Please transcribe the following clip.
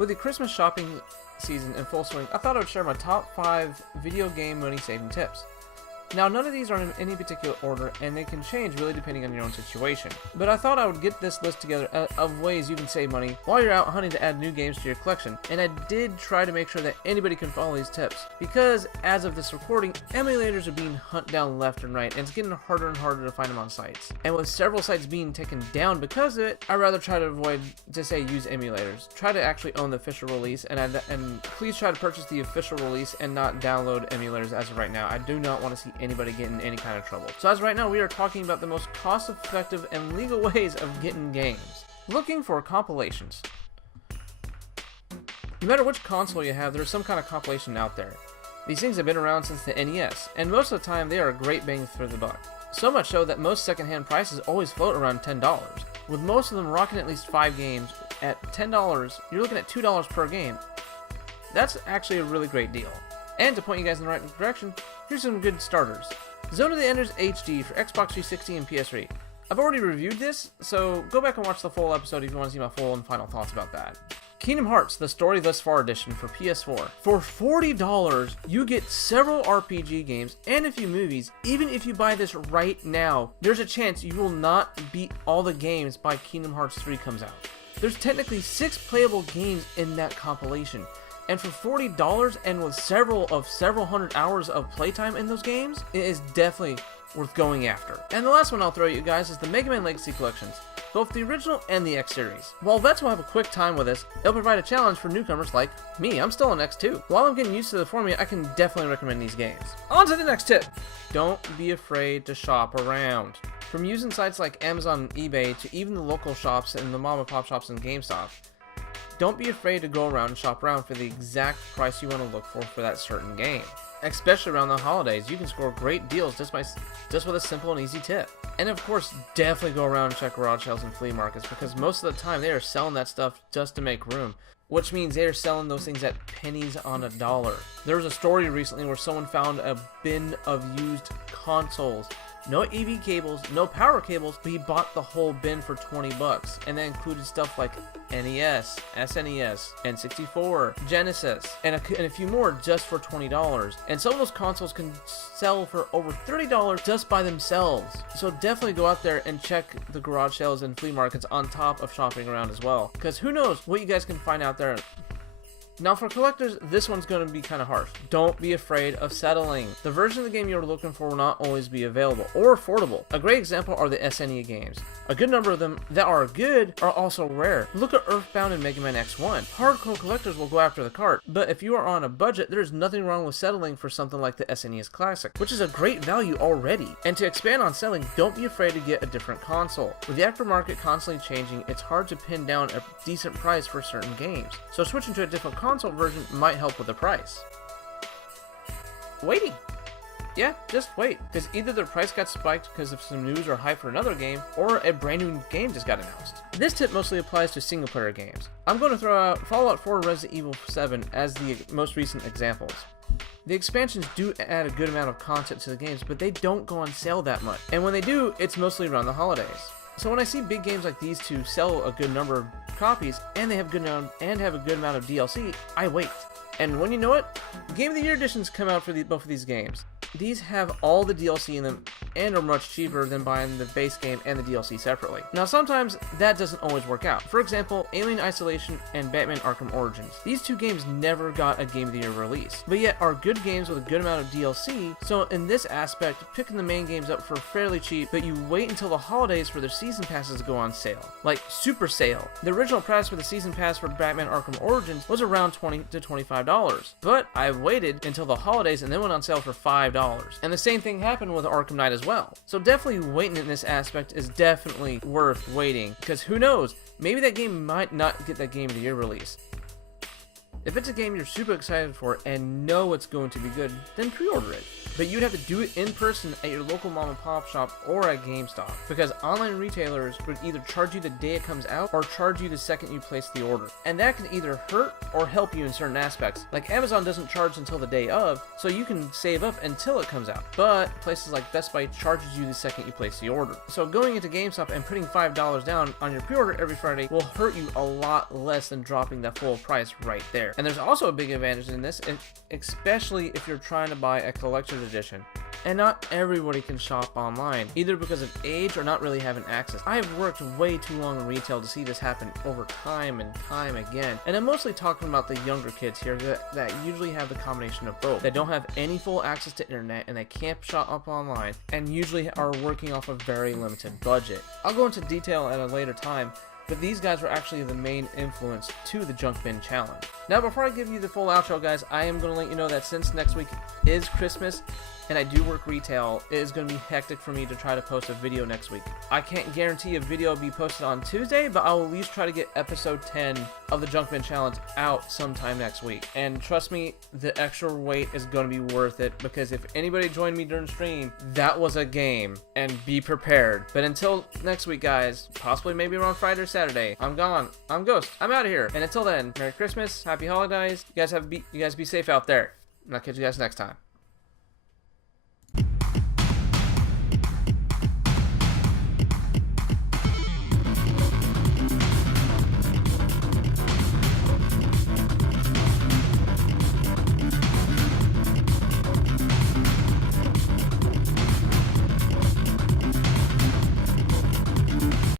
With the Christmas shopping season in full swing, I thought I would share my top 5 video game money saving tips. Now, none of these are in any particular order, and they can change really depending on your own situation. But I thought I would get this list together of ways you can save money while you're out hunting to add new games to your collection. And I did try to make sure that anybody can follow these tips, because as of this recording, emulators are being hunted down left and right, and it's getting harder and harder to find them on sites. And with several sites being taken down because of it, I'd rather try to avoid, to say, use emulators. Try to actually own the official release, and please try to purchase the official release and not download emulators as of right now. I do not want to see anybody get in any kind of trouble. So as of right now, we are talking about the most cost-effective and legal ways of getting games. Looking for compilations. No matter which console you have, there's some kind of compilation out there. These things have been around since the NES, and most of the time they are a great bang for the buck. So much so that most secondhand prices always float around $10. With most of them rocking at least 5 games, at $10, you're looking at $2 per game. That's actually a really great deal. And to point you guys in the right direction, here's some good starters. Zone of the Enders HD for Xbox 360 and PS3. I've already reviewed this, so go back and watch the full episode if you want to see my full and final thoughts about that. Kingdom Hearts, the Story Thus Far Edition for PS4. For $40, you get several RPG games and a few movies. Even if you buy this right now, there's a chance you will not beat all the games by Kingdom Hearts 3 comes out. There's technically 6 playable games in that compilation. And for $40 and with several hundred hours of playtime in those games, it is definitely worth going after. And the last one I'll throw at you guys is the Mega Man Legacy Collections, both the original and the X series. While vets will have a quick time with this, it'll provide a challenge for newcomers like me. I'm still on X2. While I'm getting used to the formula, I can definitely recommend these games. On to the next tip. Don't be afraid to shop around. From using sites like Amazon and eBay to even the local shops and the mom and pop shops and GameStop, don't be afraid to go around and shop around for the exact price you want to look for that certain game. Especially around the holidays, you can score great deals just with a simple and easy tip. And of course, definitely go around and check garage sales and flea markets, because most of the time they are selling that stuff just to make room, which means they are selling those things at pennies on a dollar. There was a story recently where someone found a bin of used consoles. No EV cables, no power cables, but he bought the whole bin for $20, and that included stuff like NES, SNES, N64, Genesis, and a few more just for $20. And some of those consoles can sell for over $30 just by themselves. So definitely go out there and check the garage sales and flea markets on top of shopping around as well, because who knows what you guys can find out there. Now for collectors, this one's going to be kind of harsh. Don't be afraid of settling. The version of the game you're looking for will not always be available or affordable. A great example are the SNES games. A good number of them that are good are also rare. Look at Earthbound and Mega Man X1. Hardcore collectors will go after the cart, but if you are on a budget, there's nothing wrong with settling for something like the SNES Classic, which is a great value already. And to expand on selling, don't be afraid to get a different console. With the aftermarket constantly changing, it's hard to pin down a decent price for certain games. So switching to a different console version might help with the price. Waiting. Yeah, just wait, because either the price got spiked because of some news or hype for another game, or a brand new game just got announced. This tip mostly applies to single player games. I'm going to throw out Fallout 4 and Resident Evil 7 as the most recent examples. The expansions do add a good amount of content to the games, but they don't go on sale that much. And when they do, it's mostly around the holidays. So when I see big games like these two sell a good number of copies, and they have a good amount of DLC, I wait. And when you know it, Game of the Year editions come out for both of these games. These have all the DLC in them and are much cheaper than buying the base game and the DLC separately. Now sometimes that doesn't always work out. For example, Alien Isolation and Batman Arkham Origins. These two games never got a Game of the Year release, but yet are good games with a good amount of DLC, so in this aspect, picking the main games up for fairly cheap, but you wait until the holidays for their season passes to go on sale. Like Super Sale. The original price for the season pass for Batman Arkham Origins was around $20 to $25, but I waited until the holidays and then went on sale for $5. And the same thing happened with Arkham Knight as well. So definitely waiting in this aspect is definitely worth waiting, because who knows, maybe that game might not get that Game of the Year release. If it's a game you're super excited for and know it's going to be good, then pre-order it. But you'd have to do it in person at your local mom and pop shop or at GameStop, because online retailers would either charge you the day it comes out or charge you the second you place the order. And that can either hurt or help you in certain aspects. Like Amazon doesn't charge until the day of, so you can save up until it comes out. But places like Best Buy charges you the second you place the order. So going into GameStop and putting $5 down on your pre-order every Friday will hurt you a lot less than dropping that full price right there. And there's also a big advantage in this, especially if you're trying to buy a collector's edition. And not everybody can shop online, either because of age or not really having access. I have worked way too long in retail to see this happen over time and time again. And I'm mostly talking about the younger kids here that usually have the combination of both. That don't have any full access to internet and they can't shop online and usually are working off a very limited budget. I'll go into detail at a later time, but these guys were actually the main influence to the Junk Bin Challenge. Now, before I give you the full outro, guys, I am going to let you know that since next week is Christmas, and I do work retail, it is going to be hectic for me to try to post a video next week. I can't guarantee a video will be posted on Tuesday, but I will at least try to get episode 10 of the Junk Bin Challenge out sometime next week. And trust me, the extra wait is going to be worth it, because if anybody joined me during stream, that was a game, and be prepared. But until next week, guys, possibly maybe around Friday or Saturday, I'm gone. I'm Ghost. I'm out of here. And until then, Merry Christmas, Happy Holidays. You guys be safe out there. And I'll catch you guys next time.